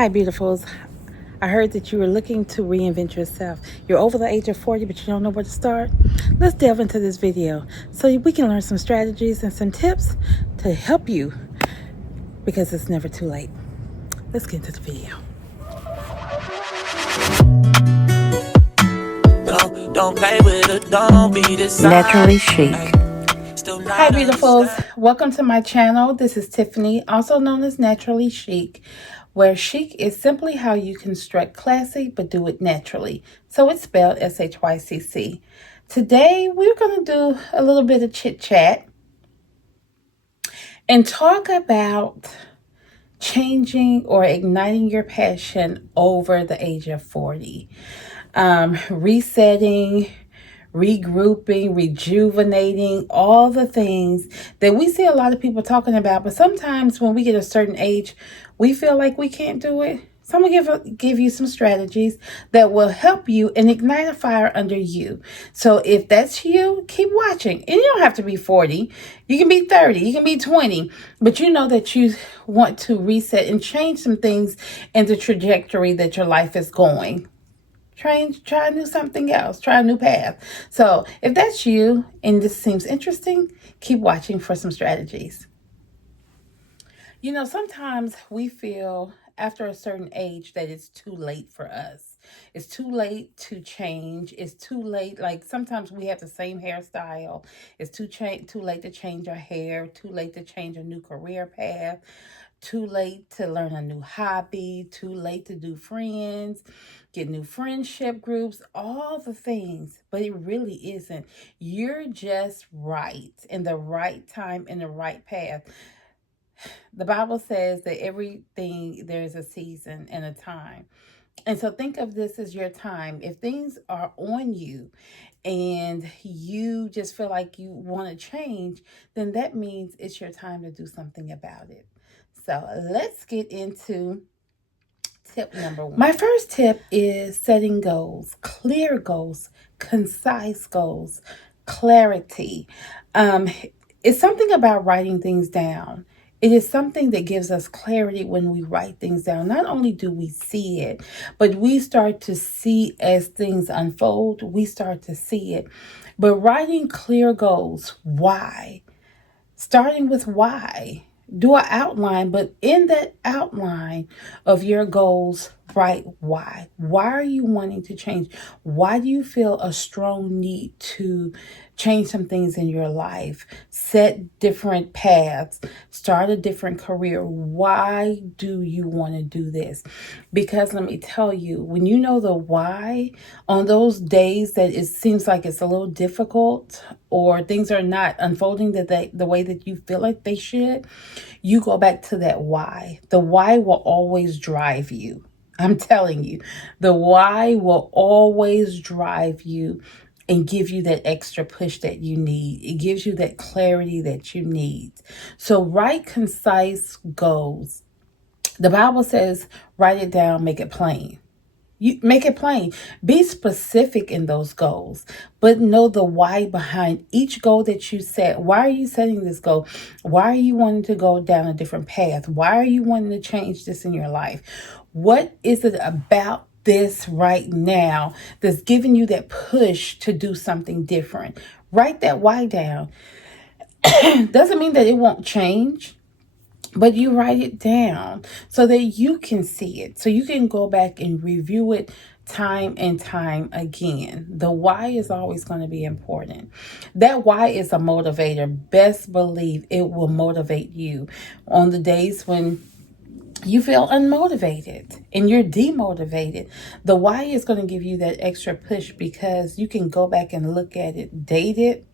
Hi, beautifuls. I heard that you were looking to reinvent yourself. You're over the age of 40, but you don't know where to start. Let's delve into this video so we can learn some strategies and some tips to help you because it's never too late. Let's get into the video. Don't play with it, don't be decided. Naturally chic. Hi, beautifuls. Welcome to my channel. This is Tiffany, also known as Naturally Chic, where chic is simply how you construct classy but do it naturally. So it's spelled SHYCC. Today, we're going to do a little bit of chit chat and talk about changing or igniting your passion over the age of 40. Resetting, regrouping, rejuvenating, all the things that we see a lot of people talking about. But sometimes when we get a certain age, we feel like we can't do it. So I'm going to give you some strategies that will help you and ignite a fire under you. So if that's you, keep watching. And you don't have to be 40. You can be 30. You can be 20. But you know that you want to reset and change some things in the trajectory that your life is going. Try new something else. Try a new path. So if that's you and this seems interesting, keep watching for some strategies. You know, sometimes we feel after a certain age that it's too late for us. It's too late to change. It's too late. Like sometimes we have the same hairstyle. It's too late to change our hair. Too late to change a new career path. Too late to learn a new hobby. Too late to do friends, get new friendship groups, all the things. But it really isn't. You're just right in the right time, in the right path. The Bible says that everything, there's a season and a time. And so think of this as your time. If things are on you and you just feel like you want to change, then that means it's your time to do something about it. So let's get into tip number one. My first tip is setting goals, clear goals, concise goals, clarity. It's something about writing things down. It is something that gives us clarity when we write things down. Not only do we see it, but we start to see as things unfold, we start to see it. But writing clear goals, why? Starting with why. Do an outline, but in that outline of your goals, write why. Why are you wanting to change? Why do you feel a strong need to change some things in your life? Set different paths. Start a different career. Why do you want to do this? Because let me tell you, when you know the why, on those days that it seems like it's a little difficult or things are not unfolding the way that you feel like they should, you go back to that why. The why will always drive you. I'm telling you, the why will always drive you and give you that extra push that you need. It gives you that clarity that you need. So write concise goals. The Bible says, write it down, make it plain. You make it plain. Be specific in those goals, but know the why behind each goal that you set. Why are you setting this goal? Why are you wanting to go down a different path? Why are you wanting to change this in your life? What is it about this right now that's giving you that push to do something different? Write that why down. Doesn't mean that it won't change. But you write it down so that you can see it. So you can go back and review it time and time again. The why is always going to be important. That why is a motivator. Best believe it will motivate you on the days when you feel unmotivated and you're demotivated. The why is going to give you that extra push because you can go back and look at it, date it,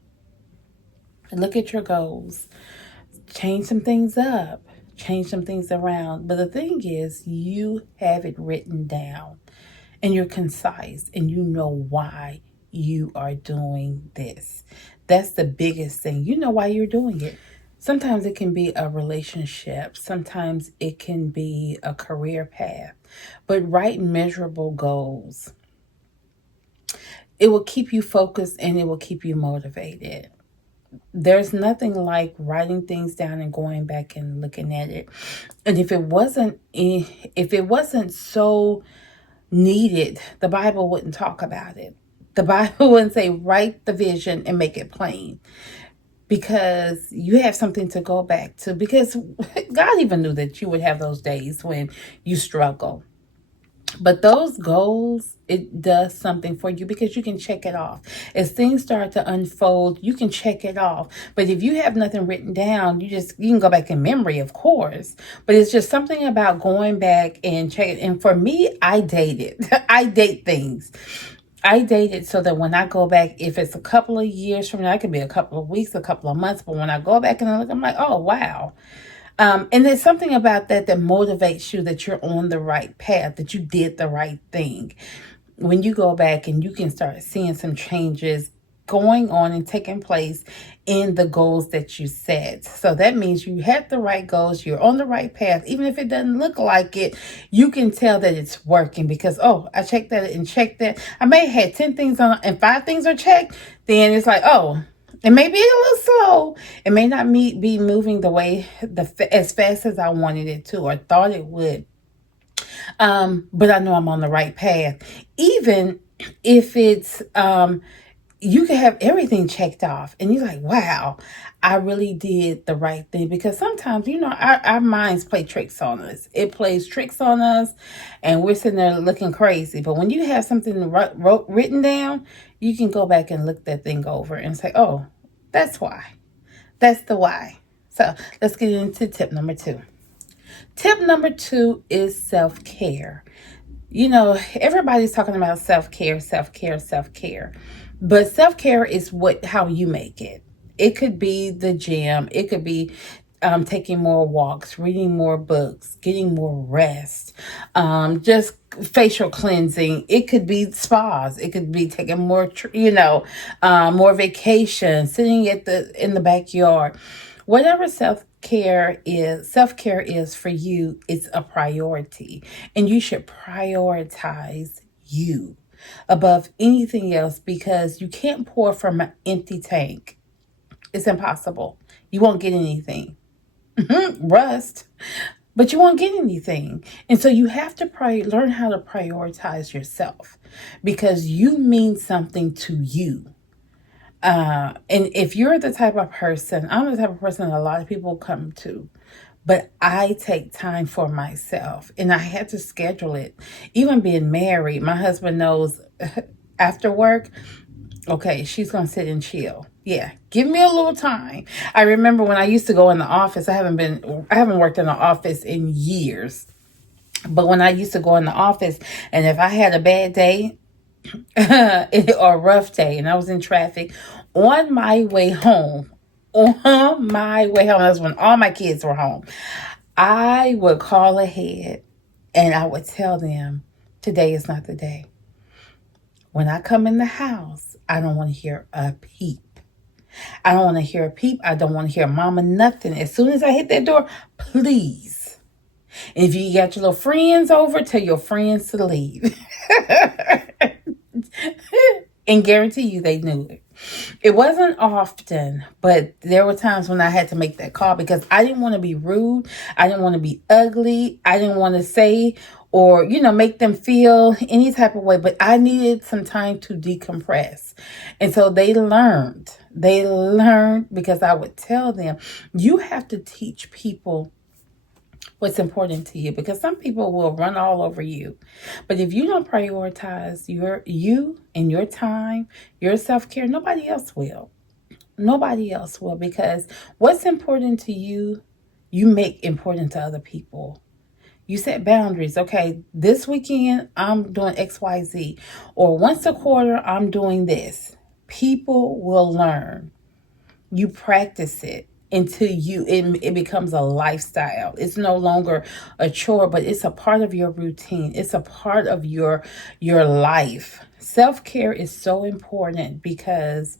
and look at your goals. Change some things up, change some things around. But the thing is, you have it written down and you're concise and you know why you are doing this. That's the biggest thing. You know why you're doing it. Sometimes it can be a relationship. Sometimes it can be a career path. But write measurable goals. It will keep you focused and it will keep you motivated. There's nothing like writing things down and going back and looking at it. And if it wasn't so needed, the Bible wouldn't talk about it. The Bible wouldn't say write the vision and make it plain, because you have something to go back to, because God even knew that you would have those days when you struggle. But those goals, it does something for you because you can check it off. As things start to unfold, you can check it off. But if you have nothing written down, you can go back in memory, of course. But it's just something about going back and check it. And for me, I date it. I date things. I date it so that when I go back, if it's a couple of years from now, it could be a couple of weeks, a couple of months. But when I go back and I look, I'm like, oh wow. And there's something about that that motivates you that you're on the right path, that you did the right thing. When you go back and you can start seeing some changes going on and taking place in the goals that you set. So that means you had the right goals, you're on the right path. Even if it doesn't look like it, you can tell that it's working because, oh, I checked that and checked that. I may have had 10 things on and 5 things are checked. Then it's like, oh, it may be a little slow. It may not be moving the way as fast as I wanted it to or thought it would. But I know I'm on the right path. Even if it's you can have everything checked off and you're like, wow, I really did the right thing. Because sometimes, our minds play tricks on us. It plays tricks on us and we're sitting there looking crazy. But when you have something written down, you can go back and look that thing over and say, oh, that's why. That's the why. So let's get into tip number 2. Tip number 2 is self-care. Everybody's talking about self-care, self-care, self-care. But self-care is how you make it. It could be the gym. It could be taking more walks, reading more books, getting more rest, just facial cleansing. It could be spas. It could be taking more, more vacation, sitting in the backyard. Whatever self care is for you, it's a priority, and you should prioritize you above anything else because you can't pour from an empty tank. It's impossible. You won't get anything. Rust, but you won't get anything. And so you have to learn how to prioritize yourself because you mean something to you. And if you're the type of person, I'm the type of person that a lot of people come to, but I take time for myself and I had to schedule it. Even being married, my husband knows after work, okay, she's going to sit and chill. Yeah, give me a little time. I remember when I used to go in the office, I haven't worked in the office in years. But when I used to go in the office and if I had a bad day, or a rough day and I was in traffic on my way home, that's when all my kids were home, I would call ahead and I would tell them, today is not the day. When I come in the house, I don't want to hear a peep. I don't want to hear a peep. I don't want to hear mama nothing. As soon as I hit that door, please. And if you got your little friends over, tell your friends to leave. And guarantee you they knew it. It wasn't often, but there were times when I had to make that call because I didn't want to be rude. I didn't want to be ugly. I didn't want to say or, make them feel any type of way, but I needed some time to decompress. And so they learned because I would tell them, you have to teach people what's important to you because some people will run all over you. But if you don't prioritize you and your time, your self-care, nobody else will. Nobody else will because what's important to you, you make important to other people. You set boundaries. Okay, this weekend I'm doing XYZ, or once a quarter I'm doing this. People will learn. You practice it until it becomes a lifestyle. It's no longer a chore, but it's a part of your routine. It's a part of your life. Self-care is so important because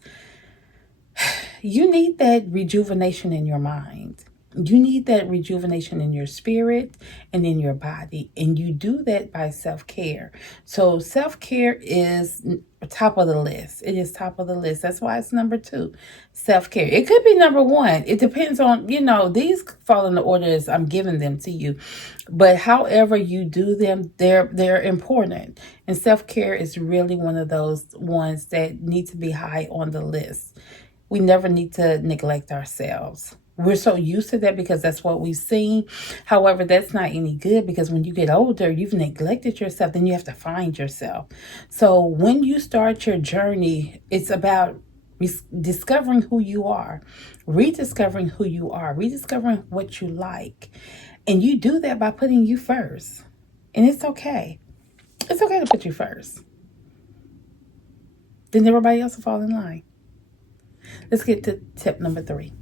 you need that rejuvenation in your mind. You need that rejuvenation in your spirit and in your body. And you do that by self-care. So self-care is top of the list. It is top of the list. That's why it's number 2. Self-care. It could be number 1. It depends on, these fall in the order as I'm giving them to you. But however you do them, they're important. And self-care is really one of those ones that need to be high on the list. We never need to neglect ourselves. We're so used to that because that's what we've seen. However, that's not any good, because when you get older, you've neglected yourself, then you have to find yourself. So when you start your journey, it's about discovering who you are, rediscovering who you are, rediscovering what you like. And you do that by putting you first. And it's okay. It's okay to put you first. Then everybody else will fall in line. Let's get to tip number 3.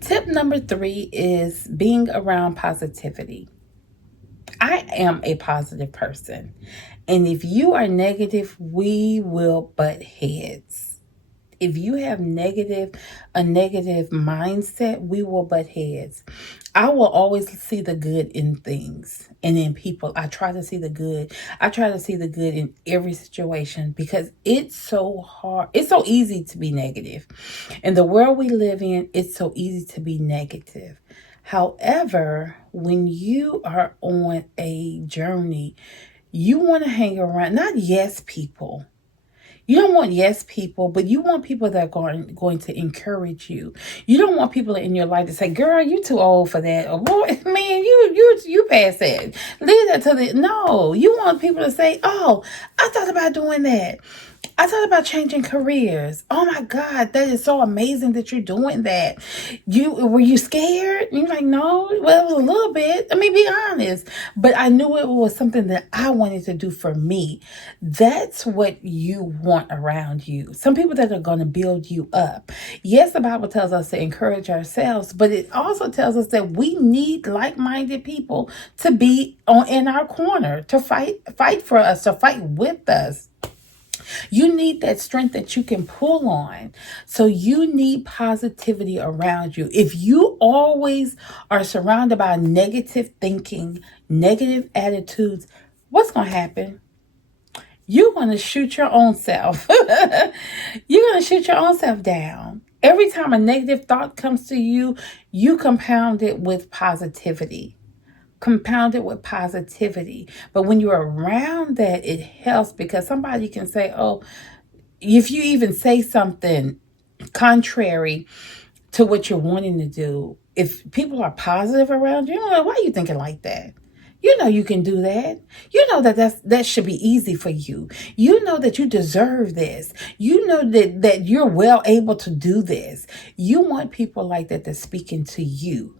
Tip number 3 is being around positivity. I am a positive person. And if you are negative, we will butt heads. If you have a negative mindset, we will butt heads. I will always see the good in things and in people. I try to see the good. I try to see the good in every situation, because it's so hard. It's so easy to be negative. In the world we live in, it's so easy to be negative. However, when you are on a journey, you want to hang around, not yes people. You don't want yes people, but you want people that are going to encourage you. You don't want people in your life to say, "Girl, you too old for that," or "Boy, man, you past that. Leave that to the." No, you want people to say, "Oh, I thought about doing that. I thought about changing careers. Oh my God, that is so amazing that you're doing that. Were you scared?" And you're like, "No, well, it was a little bit. I mean, be honest. But I knew it was something that I wanted to do for me." That's what you want around you. Some people that are going to build you up. Yes, the Bible tells us to encourage ourselves, but it also tells us that we need like-minded people to be in our corner, to fight for us, to fight with us. You need that strength that you can pull on. So you need positivity around you. If you always are surrounded by negative thinking, negative attitudes, what's going to happen? You're going to shoot your own self. You're going to shoot your own self down. Every time a negative thought comes to you, you compound it with positivity. Compounded with positivity. But when you're around that, it helps, because somebody can say, "Oh," if you even say something contrary to what you're wanting to do, if people are positive around you, you're like, "Why are you thinking like that? You know you can do that. You know that should be easy for you. You know that you deserve this. You know that you're well able to do this." You want people like that to speak into you.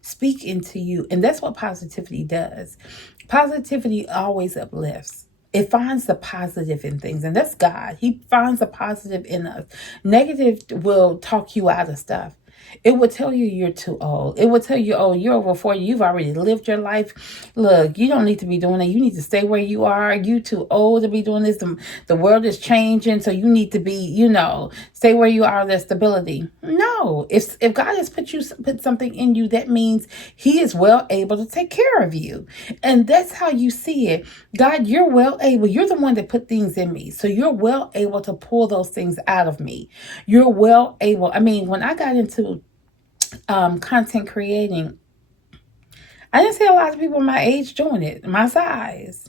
Speak into you. And that's what positivity does. Positivity always uplifts. It finds the positive in things. And that's God. He finds the positive in us. Negative will talk you out of stuff. It will tell you you're too old. It will tell you, "Oh, you're over 40. You've already lived your life. Look, you don't need to be doing that. You need to stay where you are. You too old to be doing this. The world is changing, so you need to be, stay where you are. There's stability." No. If God has put something in you, that means He is well able to take care of you. And that's how you see it. God, you're well able. You're the one that put things in me. So you're well able to pull those things out of me. You're well able. I mean, when I got into content creating, I didn't see a lot of people my age doing it, my size.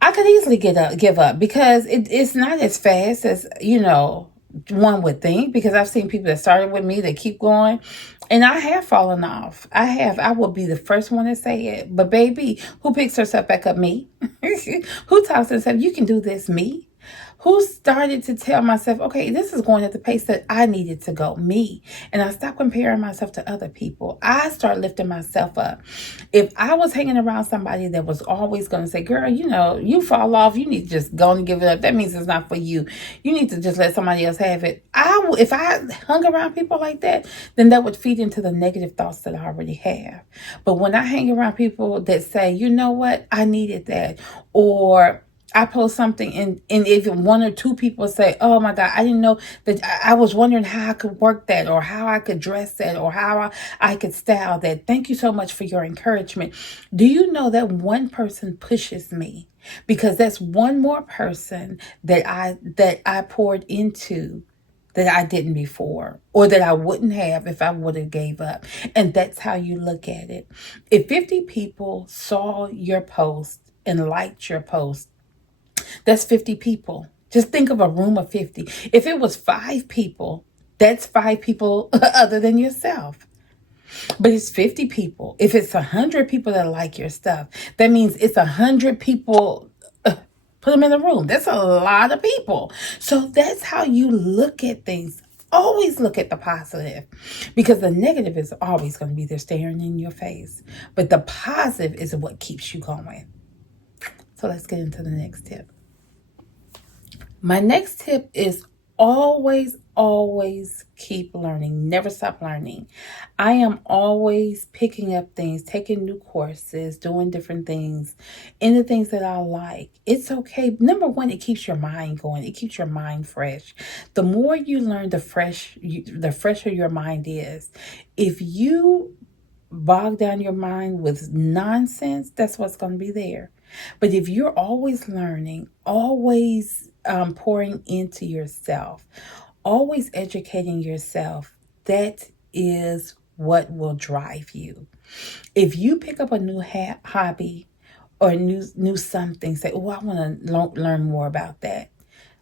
I could easily give up, because it's not as fast as, one would think, because I've seen people that started with me that keep going, and I have fallen off. I will be the first one to say it. But baby, who picks herself back up? Me. Who talks to herself, "You can do this"? Me. Who started to tell myself, "Okay, this is going at the pace that I needed to go"? Me. And I stopped comparing myself to other people. I start lifting myself up. If I was hanging around somebody that was always going to say, "Girl, you fall off, you need to just go and give it up. That means it's not for you. You need to just let somebody else have it." If I hung around people like that, then that would feed into the negative thoughts that I already have. But when I hang around people that say, "You know what? I needed that," or I post something, and if one or two people say, "Oh my God, I didn't know that," I was wondering how I could work that, or how I could dress that, or how I could style that. Thank you so much for your encouragement. Do you know that one person pushes me? Because that's one more person that I poured into that I didn't before, or that I wouldn't have if I would have gave up. And that's how you look at it. If 50 people saw your post and liked your post, that's 50 people. Just think of a room of 50. If it was 5 people, that's 5 people other than yourself. But it's 50 people. If it's 100 people that like your stuff, that means it's 100 people. Put them in a room. That's a lot of people. So that's how you look at things. Always look at the positive, because the negative is always going to be there staring in your face. But the positive is what keeps you going. So let's get into the next tip. My next tip is always, always keep learning. Never stop learning. I am always picking up things, taking new courses, doing different things, in the things that I like. It's okay. Number one, it keeps your mind going. It keeps your mind fresh. The more you learn, the fresher your mind is. If you bog down your mind with nonsense, that's what's going to be there. But if you're always learning, always pouring into yourself, always educating yourself, that is what will drive you. If you pick up a new hobby or new something, say, "Oh, I want to learn more about that."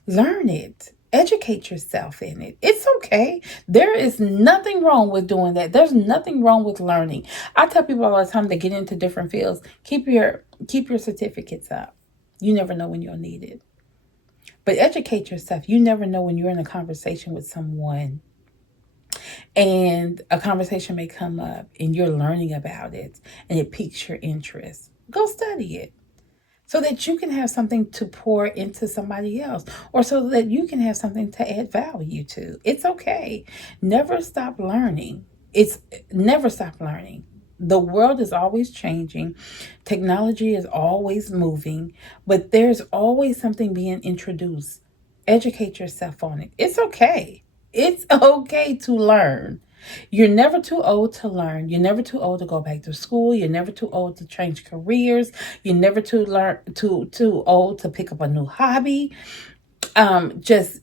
Learn it. Educate yourself in it. It's okay. There is nothing wrong with doing that. There's nothing wrong with learning. I tell people all the time to get into different fields. Keep your certificates up. You never know when you'll need it. But educate yourself. You never know when you're in a conversation with someone and a conversation may come up and you're learning about it and it piques your interest. Go study it, so that you can have something to pour into somebody else, or so that you can have something to add value to. It's okay. Never stop learning. It's never stop learning. The world is always changing. Technology is always moving, but there's always something being introduced. Educate yourself on it. It's okay. It's okay to learn. You're never too old to learn. You're never too old to go back to school. You're never too old to change careers. You're never too old to pick up a new hobby. Just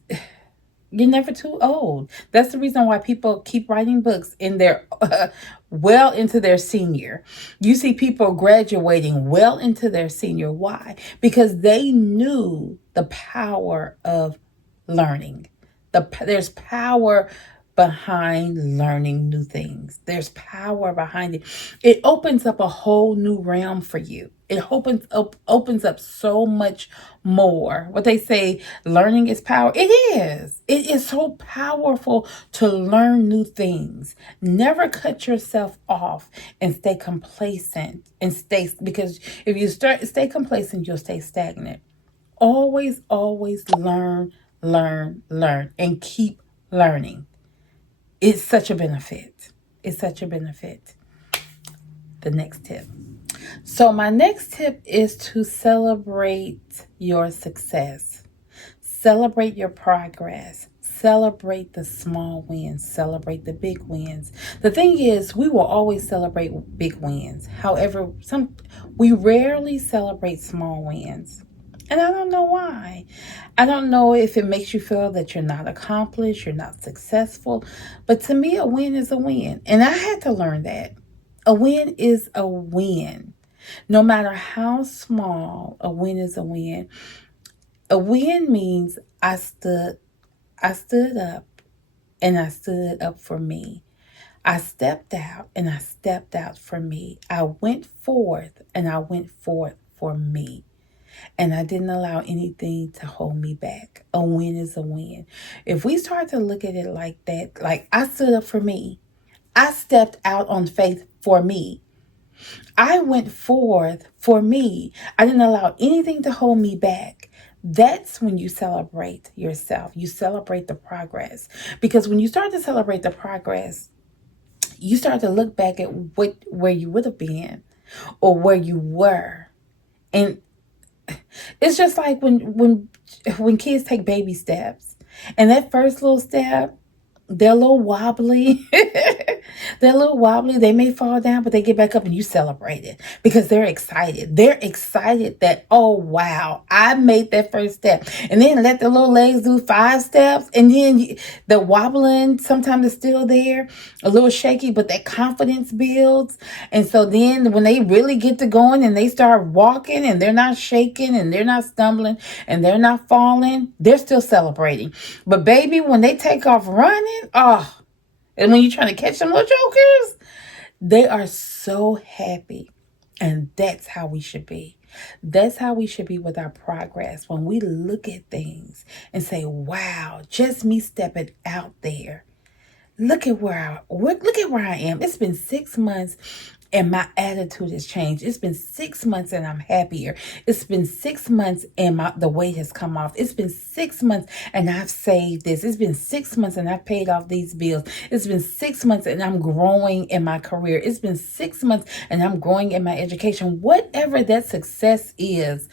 You're never too old. That's the reason why people keep writing books in their well into their senior. You see people graduating well into their senior. Why? Because they knew the power of learning. There's power behind learning new things. There's power behind it. It opens up a whole new realm for you. It opens up so much more. What they say, learning is power. It is. It is so powerful to learn new things. Never cut yourself off and stay complacent and because if you stay complacent, you'll stay stagnant. Always, always learn, learn, learn, and keep learning. It's such a benefit. It's such a benefit. The next tip. So, my next tip is to celebrate your success, celebrate your progress, celebrate the small wins, celebrate the big wins. The thing is, we will always celebrate big wins. However, we rarely celebrate small wins. And I don't know why. I don't know if it makes you feel that you're not accomplished, you're not successful. But to me, a win is a win. And I had to learn that. A win is a win. No matter how small, a win is a win. A win means I stood up and I stood up for me. I stepped out and I stepped out for me. I went forth and I went forth for me. And I didn't allow anything to hold me back. A win is a win. If we start to look at it like that, like I stood up for me, I stepped out on faith for me. I went forth for me. I didn't allow anything to hold me back. That's when you celebrate yourself. You celebrate the progress. Because when you start to celebrate the progress, you start to look back at where you would have been or where you were. And It's just like when kids take baby steps, and that first little step, they're a little wobbly. They're a little wobbly. They may fall down, but they get back up and you celebrate it because they're excited. They're excited that, oh, wow, I made that first step. And then let the little legs do 5 steps. And then the wobbling sometimes is still there, a little shaky, but that confidence builds. And so then when they really get to going and they start walking and they're not shaking and they're not stumbling and they're not falling, they're still celebrating. But baby, when they take off running, oh, and when you're trying to catch them little jokers, they are so happy. And that's how we should be. That's how we should be with our progress. When we look at things and say, wow, just me stepping out there. Look at where I am. It's been 6 months and my attitude has changed. It's been 6 months and I'm happier. It's been 6 months and the weight has come off. It's been 6 months and I've saved this. It's been 6 months and I've paid off these bills. It's been 6 months and I'm growing in my career. It's been 6 months and I'm growing in my education. Whatever that success is,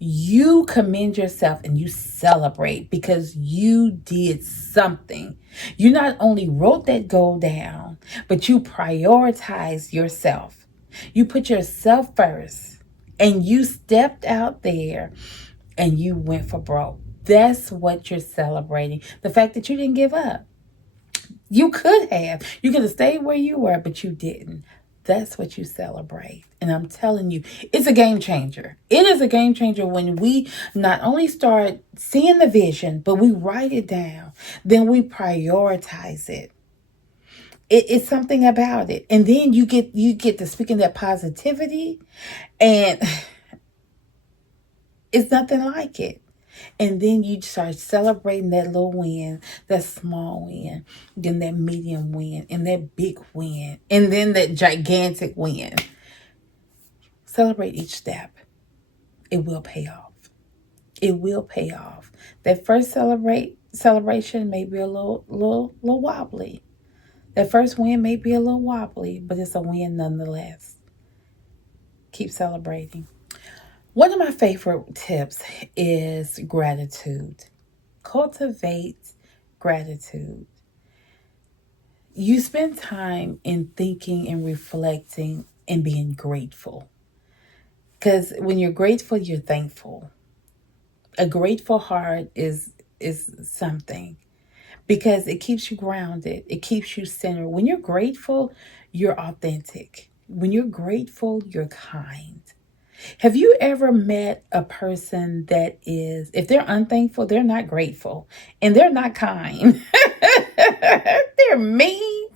you commend yourself and you celebrate because you did something. You not only wrote that goal down, but you prioritize yourself. You put yourself first and you stepped out there and you went for broke. That's what you're celebrating. The fact that you didn't give up. You could have. You could have stayed where you were, but you didn't. That's what you celebrate. And I'm telling you, it's a game changer. It is a game changer when we not only start seeing the vision, but we write it down. Then we prioritize it. It's something about it. And then you get to speaking that positivity, and it's nothing like it. And then you start celebrating that little win, that small win, then that medium win, and that big win, and then that gigantic win. Celebrate each step. It will pay off. It will pay off. That first celebration may be a little wobbly. That first win may be a little wobbly, but it's a win nonetheless. Keep celebrating. One of my favorite tips is gratitude. Cultivate gratitude. You spend time in thinking and reflecting and being grateful. Because when you're grateful, you're thankful. A grateful heart is something because it keeps you grounded. It keeps you centered. When you're grateful, you're authentic. When you're grateful, you're kind. Have you ever met a person that is, if they're unthankful, they're not grateful and they're not kind? They're mean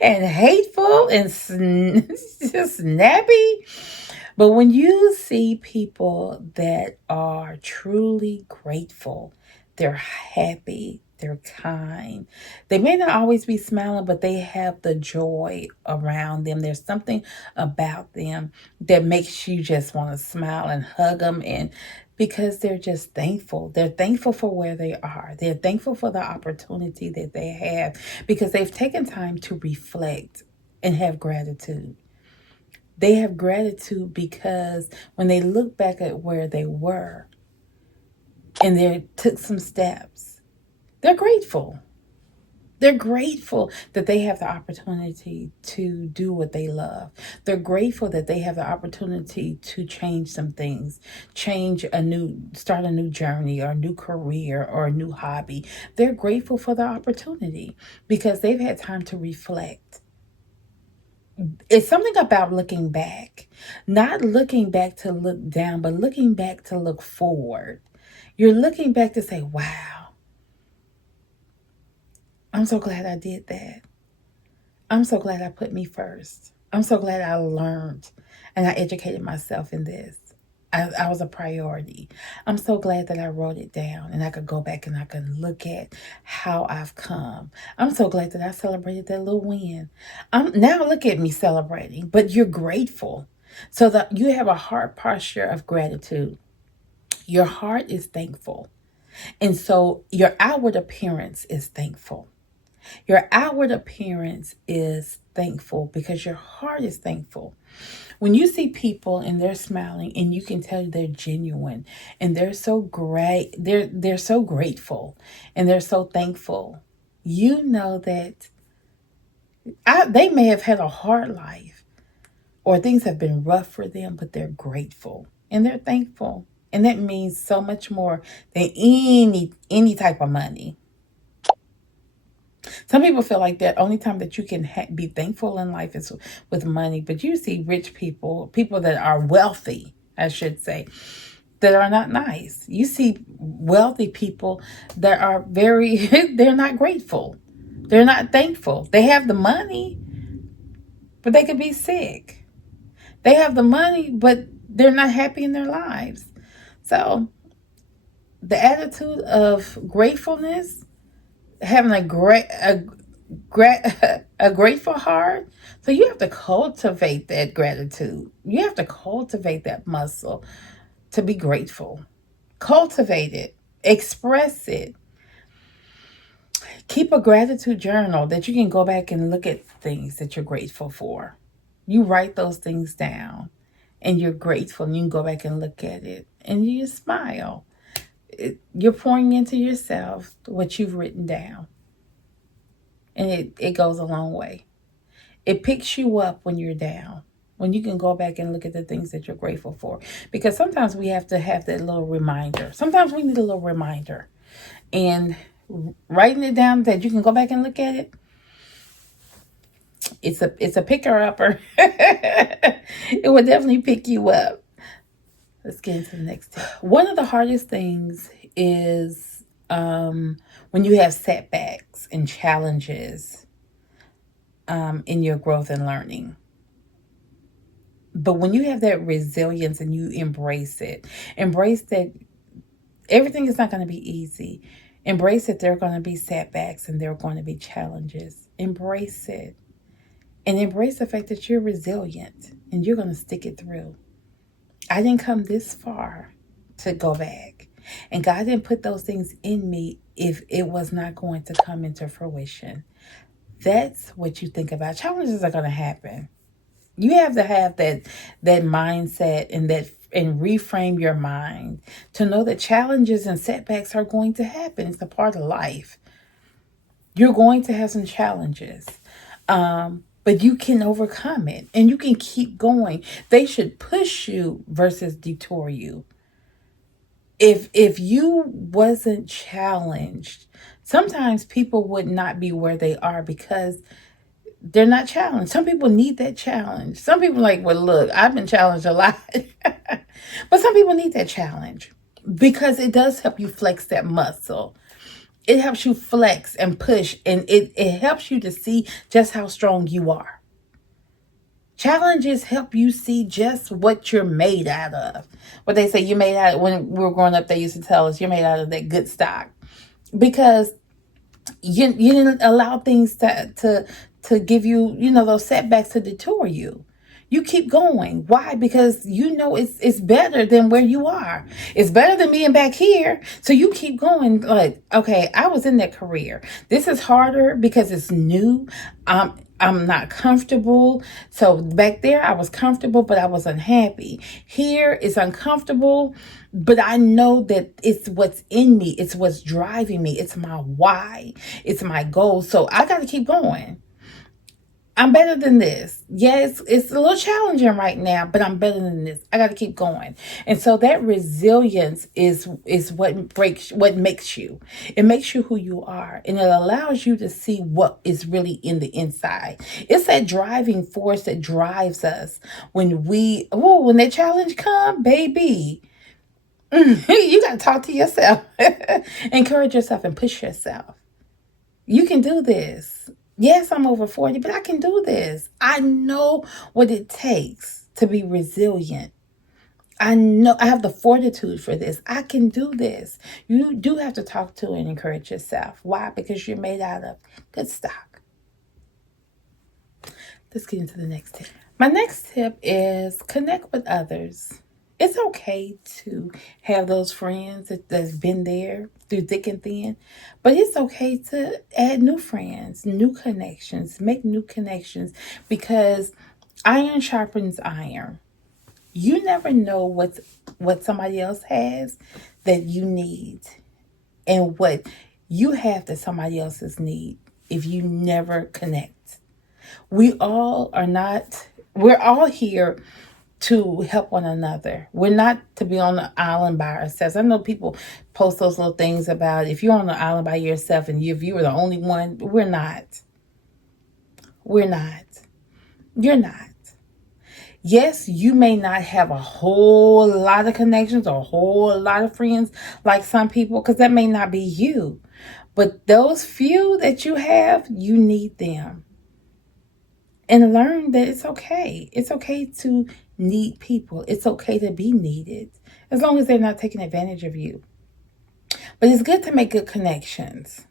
and hateful and just snappy. But when you see people that are truly grateful, they're happy, they're kind. They may not always be smiling, but they have the joy around them. There's something about them that makes you just want to smile and hug them, and because they're just thankful. They're thankful for where they are. They're thankful for the opportunity that they have because they've taken time to reflect and have gratitude. They have gratitude because when they look back at where they were and they took some steps, they're grateful. They're grateful that they have the opportunity to do what they love. They're grateful that they have the opportunity to change some things, start a new journey or a new career or a new hobby. They're grateful for the opportunity because they've had time to reflect. It's something about looking back, not looking back to look down, but looking back to look forward. You're looking back to say, wow, I'm so glad I did that. I'm so glad I put me first. I'm so glad I learned and I educated myself in this. I was a priority. I'm so glad that I wrote it down and I could go back and I could look at how I've come. I'm so glad that I celebrated that little win. Now look at me celebrating, but you're grateful. So that you have a heart posture of gratitude. Your heart is thankful. And so your outward appearance is thankful. Your outward appearance is thankful because your heart is thankful. When you see people and they're smiling and you can tell they're genuine and they're so great, they're so grateful and they're so thankful. You know that they may have had a hard life or things have been rough for them, but they're grateful and they're thankful. And that means so much more than any type of money. Some people feel like that only time that you can be thankful in life is with money. But you see rich people, people that are wealthy, I should say, that are not nice. You see wealthy people that are very, they're not grateful. They're not thankful. They have the money, but they could be sick. They have the money, but they're not happy in their lives. So the attitude of gratefulness, having a grateful heart. So you have to cultivate that gratitude. You have to cultivate that muscle to be grateful. Cultivate it, express it. Keep a gratitude journal that you can go back and look at things that you're grateful for. You write those things down and you're grateful and you can go back and look at it and you smile. You're pouring into yourself what you've written down, and it goes a long way. It picks you up when you're down, when you can go back and look at the things that you're grateful for. Because sometimes we have to have that little reminder. Sometimes we need a little reminder. And writing it down that you can go back and look at it, it's a picker upper. It will definitely pick you up. Let's get into the next tip. One of the hardest things is when you have setbacks and challenges in your growth and learning. But when you have that resilience and you embrace that everything is not going to be easy. Embrace that there are going to be setbacks and there are going to be challenges. Embrace it. And embrace the fact that you're resilient and you're going to stick it through. I didn't come this far to go back. And God didn't put those things in me if it was not going to come into fruition. That's what you think about. Challenges are going to happen. You have to have that mindset and reframe your mind to know that challenges and setbacks are going to happen. It's a part of life. You're going to have some challenges. But you can overcome it and you can keep going. They should push you versus detour you. If you wasn't challenged, sometimes people would not be where they are because they're not challenged. Some people need that challenge. Some people like, well, look, I've been challenged a lot. But some people need that challenge because it does help you flex that muscle. It helps you flex and push, and it helps you to see just how strong you are. Challenges help you see just what you're made out of. What they say you're made out of, when we were growing up, they used to tell us you're made out of that good stock. Because you didn't allow things to give you, those setbacks to detour you. You keep going. Why? Because you know it's better than where you are. It's better than being back here. So you keep going. Like, okay, I was in that career. This is harder because it's new. I'm not comfortable. So back there I was comfortable, but I was unhappy. Here it's uncomfortable, but I know that it's what's in me. It's what's driving me. It's my why. It's my goal. So I got to keep going. I'm better than this. Yes, it's a little challenging right now, but I'm better than this. I got to keep going. And so that resilience is what makes you. It makes you who you are, and it allows you to see what is really in the inside. It's that driving force that drives us when that challenge come, baby. You got to talk to yourself. Encourage yourself and push yourself. You can do this. Yes, I'm over 40, but I can do this. I know what it takes to be resilient. I know I have the fortitude for this. I can do this. You do have to talk to and encourage yourself. Why? Because you're made out of good stock. Let's get into the next tip. My next tip is connect with others. It's okay to have those friends that's been there through thick and thin, but it's okay to add new friends, new connections, make new connections, because Iron sharpens iron. You never know what somebody else has that you need, and what you have that somebody else's need, if you never connect. We all are not, we're all here to help one another. We're not to be on the island by ourselves. I know people post those little things about if you're on the island by yourself and if you were the only one. We're not. We're not. You're not. Yes, you may not have a whole lot of connections or a whole lot of friends like some people, because that may not be you. But those few that you have, you need them. And learn that it's okay. It's okay to need people. It's okay to be needed, as long as they're not taking advantage of you. But it's good to make good connections.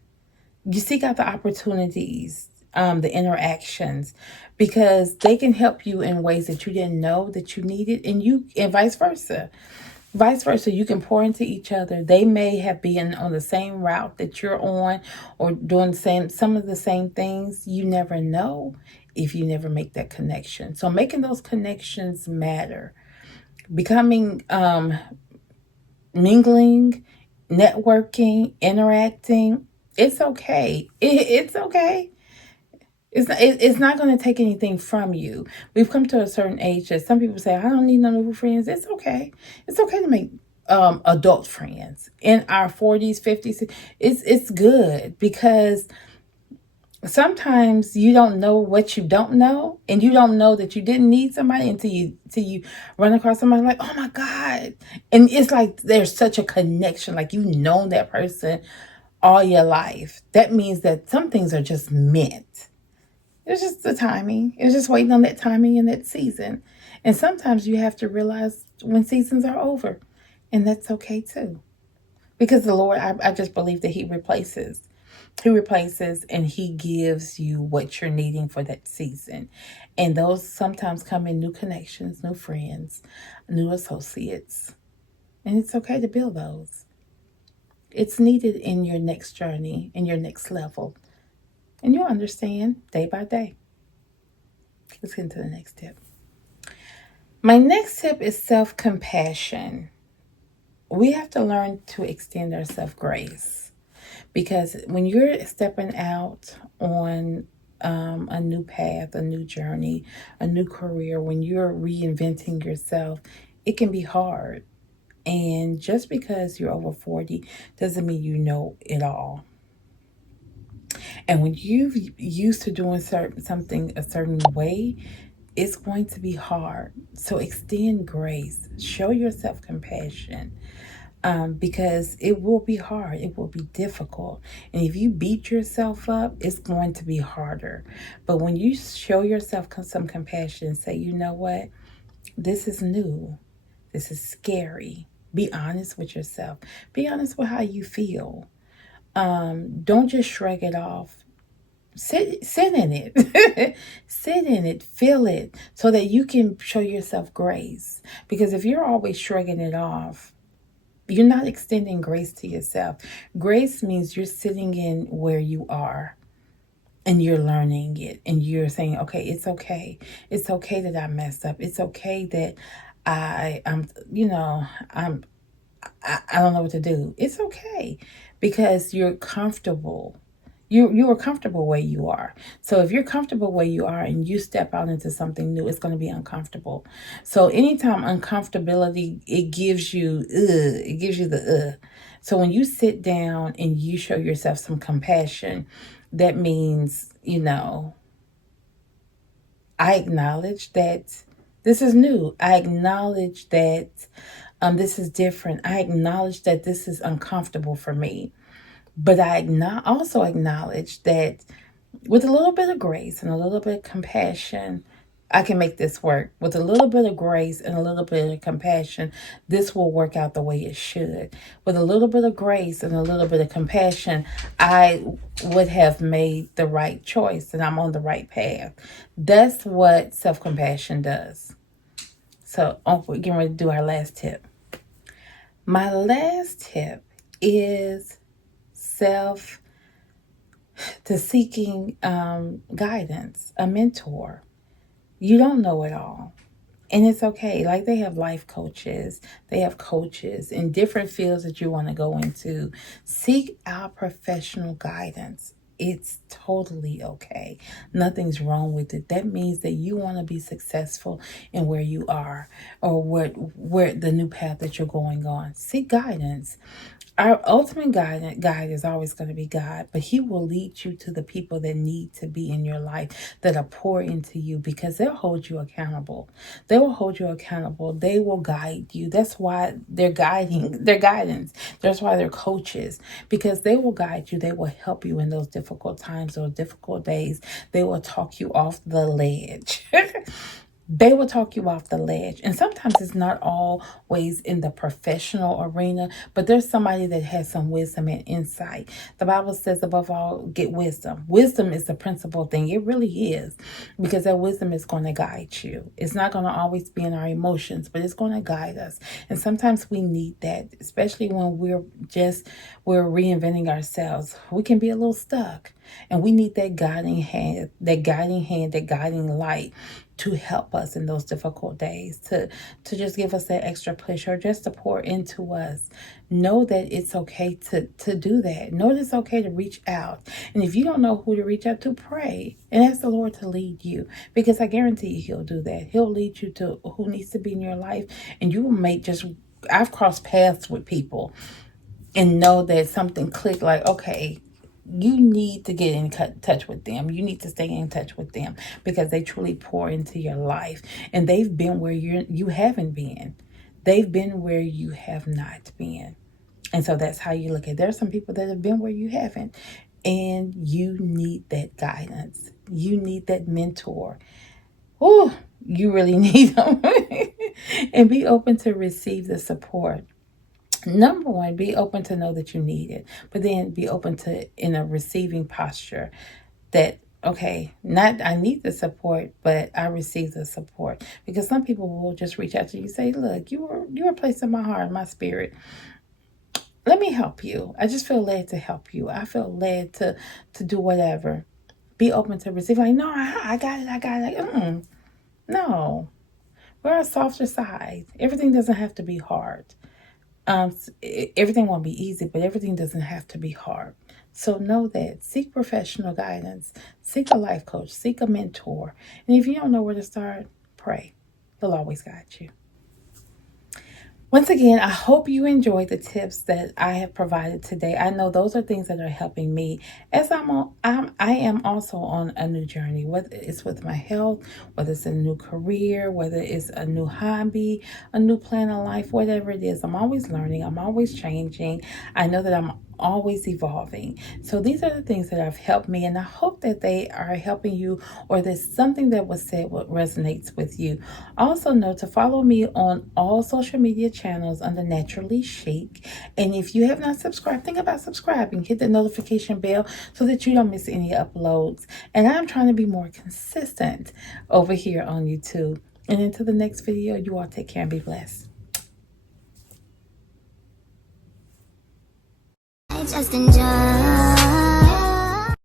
You seek out the opportunities, the interactions, because they can help you in ways that you didn't know that you needed, and vice versa. Vice versa, you can pour into each other. They may have been on the same route that you're on, or doing some of the same things. You never know if you never make that connection. So making those connections matter. Becoming, mingling, networking, interacting. It's okay. It's okay. It's not going to take anything from you. We've come to a certain age that some people say, I don't need no new friends. It's okay. It's okay to make adult friends in our 40s, 50s. It's good, because sometimes you don't know what you don't know, and you don't know that you didn't need somebody until you run across somebody like, oh my God. And it's like there's such a connection, like you've known that person all your life. That means that some things are just meant. It's just the timing. It's just waiting on that timing and that season. And sometimes you have to realize when seasons are over. And that's okay too. Because the Lord, I just believe that He replaces. He replaces and He gives you what you're needing for that season. And those sometimes come in new connections, new friends, new associates. And it's okay to build those. It's needed in your next journey, in your next level. And you'll understand day by day. Let's get into the next tip. My next tip is self compassion. We have to learn to extend ourselves grace, because when you're stepping out on a new path, a new journey, a new career, when you're reinventing yourself, it can be hard. And just because you're over 40 doesn't mean you know it all. And when you've used to doing something a certain way, it's going to be hard. So extend grace, show yourself compassion, because it will be hard, it will be difficult. And if you beat yourself up, it's going to be harder. But when you show yourself some compassion and say, you know what, this is new, this is scary. Be honest with yourself. Be honest with how you feel. Don't just shrug it off. Sit in it. Sit in it, feel it, so that you can show yourself grace. Because if you're always shrugging it off, you're not extending grace to yourself. Grace means you're sitting in where you are and you're learning it, and you're saying, okay, it's okay. It's okay that I messed up. It's okay that I'm, I don't know what to do. It's okay, because you're comfortable. You are comfortable where you are. So if you're comfortable where you are and you step out into something new, it's going to be uncomfortable. So anytime uncomfortability, it gives you the. So when you sit down and you show yourself some compassion, that means, I acknowledge that this is new. I acknowledge that this is different. I acknowledge that this is uncomfortable for me. But I also acknowledge that with a little bit of grace and a little bit of compassion, I can make this work. With a little bit of grace and a little bit of compassion, this will work out the way it should. With a little bit of grace and a little bit of compassion, I would have made the right choice and I'm on the right path. That's what self compassion does. So, we're getting ready to do our last tip. My last tip is self to seeking guidance, a mentor. You don't know it all. And it's okay. Like they have life coaches, they have coaches in different fields that you want to go into. Seek out professional guidance. It's totally okay. Nothing's wrong with it. That means that you want to be successful in where you are, or where the new path that you're going on. Seek guidance. Our ultimate guide is always going to be God, but He will lead you to the people that need to be in your life, that are pour into you, because they'll hold you accountable. They will hold you accountable. They will guide you. That's why they're guiding, their guidance. That's why they're coaches, because they will guide you. They will help you in those difficult times or difficult days. They will talk you off the ledge. They will talk you off the ledge. And sometimes it's not always in the professional arena, but there's somebody that has some wisdom and insight. The Bible says, above all, get wisdom. Wisdom is the principal thing. It really is, because that wisdom is going to guide you. It's not going to always be in our emotions, but it's going to guide us. And sometimes we need that, especially when we're reinventing ourselves. We can be a little stuck. And we need that guiding hand, that guiding light to help us in those difficult days, to just give us that extra push, or just to pour into us. Know that it's okay to do that. Know that it's okay to reach out. And if you don't know who to reach out to, pray and ask the Lord to lead you, because I guarantee you He'll do that. He'll lead you to who needs to be in your life, and you will make just I've crossed paths with people and know that something clicked, like, okay, you need to get in touch with them. You need to stay in touch with them, because they truly pour into your life, and they've been where you haven't been. They've been where you have not been. And so that's how you look at it. There are some people that have been where you haven't, and you need that guidance. You need that mentor. Oh, you really need them. And be open to receive the support. Number one, be open to know that you need it, but then be open to in a receiving posture, that okay, not I need the support, but I receive the support. Because some people will just reach out to you, say, look, you were placed in my heart, my spirit. Let me help you. I just feel led to help you. I feel led to do whatever. Be open to receive. Like, no, I got it. I got it. No, we're a softer side. Everything doesn't have to be hard. um, Everything won't be easy, but everything doesn't have to be hard. So know that. Seek professional guidance, seek a life coach, seek a mentor. And if you don't know where to start, pray. They'll always guide you. Once again, I hope you enjoyed the tips that I have provided today. I know those are things that are helping me, as I am also on a new journey, whether it's with my health, whether it's a new career, whether it's a new hobby, a new plan of life, whatever it is. I'm always learning. I'm always changing. I know that I'm always evolving. So these are the things that have helped me, and I hope that they are helping you, or there's something that was said what resonates with you. Also know to follow me on all social media channels under Naturally Chic. And if you have not subscribed, think about subscribing. Hit the notification bell so that you don't miss any uploads. And I'm trying to be more consistent over here on YouTube. And until the next video, you all take care and be blessed. I just enjoy